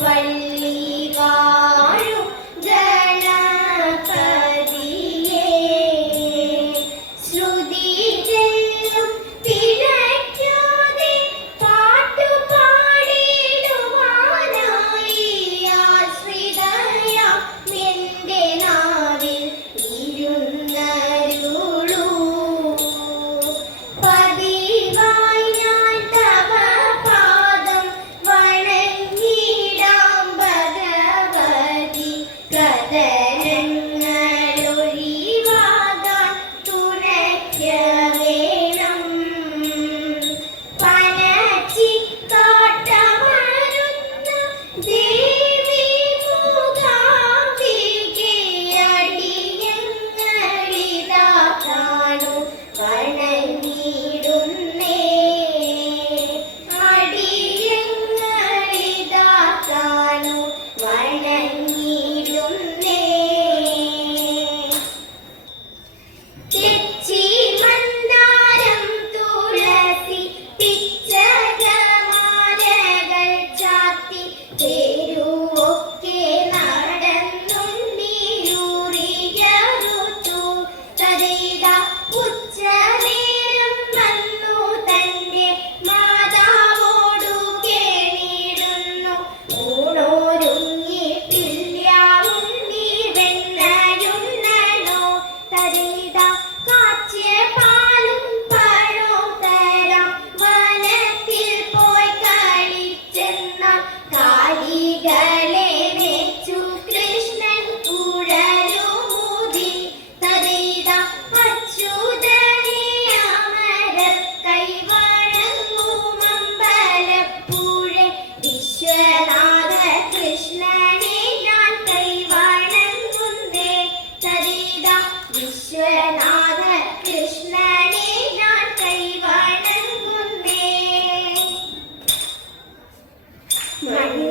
പള്ളി then tea?